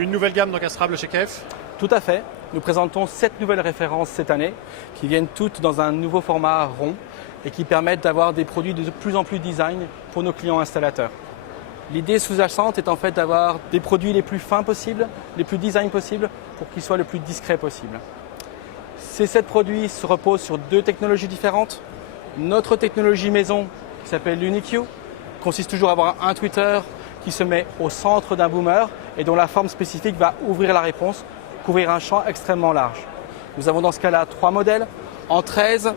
Une nouvelle gamme d'encastrables chez KEF? Tout à fait. Nous présentons 7 nouvelles références cette année qui viennent toutes dans un nouveau format rond et qui permettent d'avoir des produits de plus en plus design pour nos clients installateurs. L'idée sous-jacente est en fait d'avoir des produits les plus fins possibles, les plus design possibles pour qu'ils soient le plus discrets possible. Ces 7 produits se reposent sur 2 technologies différentes. Notre technologie maison qui s'appelle l'UniQ consiste toujours à avoir un tweeter qui se met au centre d'un boomer et dont la forme spécifique va ouvrir la réponse, couvrir un champ extrêmement large. Nous avons dans ce cas-là 3 modèles en 13,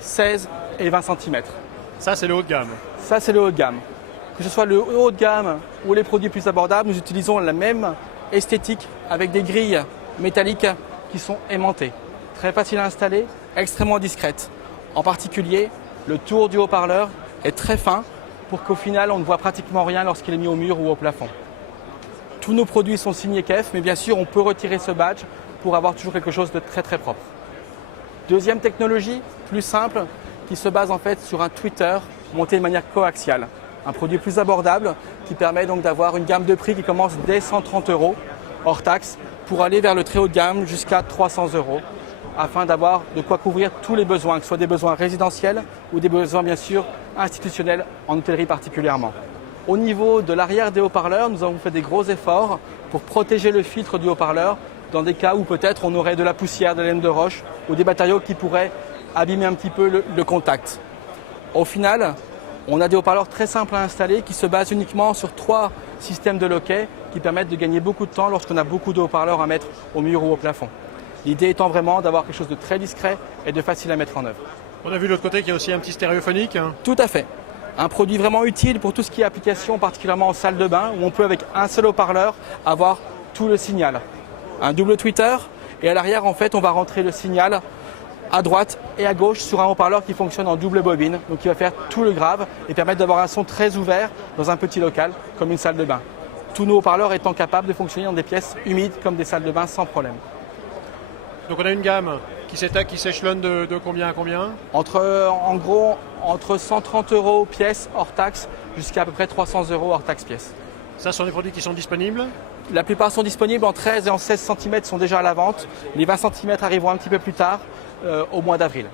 16 et 20 cm. Ça, c'est le haut de gamme. Ça, c'est le haut de gamme. Que ce soit le haut de gamme ou les produits plus abordables, nous utilisons la même esthétique avec des grilles métalliques qui sont aimantées. Très facile à installer, extrêmement discrète. En particulier, le tour du haut-parleur est très fin pour qu'au final, on ne voit pratiquement rien lorsqu'il est mis au mur ou au plafond. Tous nos produits sont signés KEF, mais bien sûr, on peut retirer ce badge pour avoir toujours quelque chose de très très propre. Deuxième technologie, plus simple, qui se base en fait sur un tweeter monté de manière coaxiale. Un produit plus abordable qui permet donc d'avoir une gamme de prix qui commence dès 130 € hors taxe pour aller vers le très haut de gamme jusqu'à 300 € afin d'avoir de quoi couvrir tous les besoins, que ce soit des besoins résidentiels ou des besoins bien sûr institutionnels en hôtellerie particulièrement. Au niveau de l'arrière des haut-parleurs, nous avons fait des gros efforts pour protéger le filtre du haut-parleur dans des cas où peut-être on aurait de la poussière, de la laine de roche ou des matériaux qui pourraient abîmer un petit peu le contact. Au final, on a des haut-parleurs très simples à installer qui se basent uniquement sur 3 systèmes de loquet qui permettent de gagner beaucoup de temps lorsqu'on a beaucoup de haut-parleurs à mettre au mur ou au plafond. L'idée étant vraiment d'avoir quelque chose de très discret et de facile à mettre en œuvre. On a vu de l'autre côté qu'il y a aussi un petit stéréophonique. Tout à fait. Un produit vraiment utile pour tout ce qui est application, particulièrement en salle de bain, où on peut avec un seul haut-parleur avoir tout le signal. Un double tweeter et à l'arrière en fait on va rentrer le signal à droite et à gauche sur un haut-parleur qui fonctionne en double bobine, donc qui va faire tout le grave et permettre d'avoir un son très ouvert dans un petit local comme une salle de bain. Tous nos haut-parleurs étant capables de fonctionner dans des pièces humides comme des salles de bain sans problème. Donc on a une gamme qui s'échelonne de combien à combien? En gros, entre 130 € pièce hors taxe jusqu'à peu près 300 € hors taxe pièce. Ça, ce sont des produits qui sont disponibles? La plupart sont disponibles en 13 et en 16 cm sont déjà à la vente. Les 20 cm arriveront un petit peu plus tard, au mois d'avril.